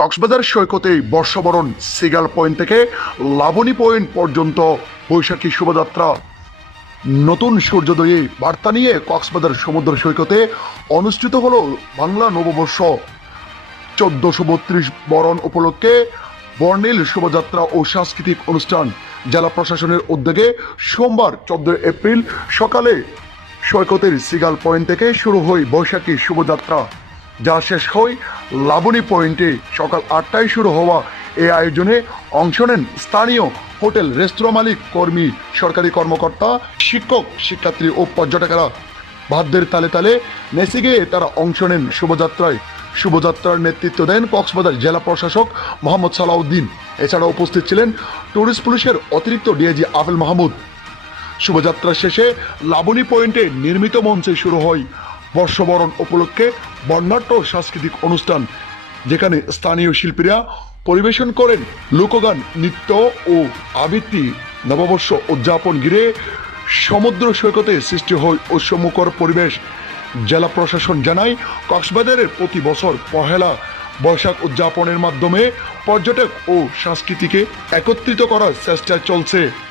কক্সবাজার সৈকতে বর্ষবরণ seagull point থেকে লাবণী পয়েন্ট পর্যন্ত বৈশাখী শোভাযাত্রা। নতুন সূর্যোদয়ে বার্তা নিয়ে কক্সবাজার সমুদ্র সৈকতে অনুষ্ঠিত হল বাংলা নববর্ষ। চোদ্দশো বত্রিশ বরণ উপলক্ষে বর্ণিল শোভাযাত্রা ও সাংস্কৃতিক অনুষ্ঠান জেলা প্রশাসনের উদ্যোগে সোমবার চোদ্দই এপ্রিল সকালে সৈকতের সিগাল পয়েন্ট থেকে শুরু হয় বৈশাখী শোভাযাত্রা। যা শেষ হয় লাবণী পয়েন্টে। সকাল আটটায় শুরু হওয়া এই আয়োজনে অংশ নেন স্থানীয় হোটেল রেস্তোরাঁ মালিক, কর্মী, সরকারি কর্মকর্তা, শিক্ষক, শিক্ষার্থী ও পর্যটকেরা। বাদ্যের তালে তালে নেচে গিয়ে তারা অংশ নেন শুভযাত্রায়। শুভযাত্রার নেতৃত্ব দেন কক্সবাজার জেলা প্রশাসক মোহাম্মদ সালাউদ্দিন। এছাড়া উপস্থিত ছিলেন টুরিস্ট পুলিশের অতিরিক্ত ডিআইজি আফেল মাহমুদ। শোভাযাত্রা শেষে লাবণী পয়েন্টে নির্মিত মঞ্চে শুরু হয় বর্ষবরণ উপলক্ষে বর্ণাঢ্য সাংস্কৃতিক অনুষ্ঠান, যেখানে স্থানীয় শিল্পীরা পরিবেশন করেন লোকগান, নৃত্য ও আবৃত্তি। নববর্ষ উদযাপন ঘিরে সমুদ্র সৈকতে সৃষ্টি হয় উৎসমুখর পরিবেশ। জেলা প্রশাসন জানায়, কক্সবাজারের প্রতি বছর পহেলা বৈশাখ উদযাপনের মাধ্যমে পর্যটক ও সংস্কৃতিকে একত্রিত করার চেষ্টা চলছে।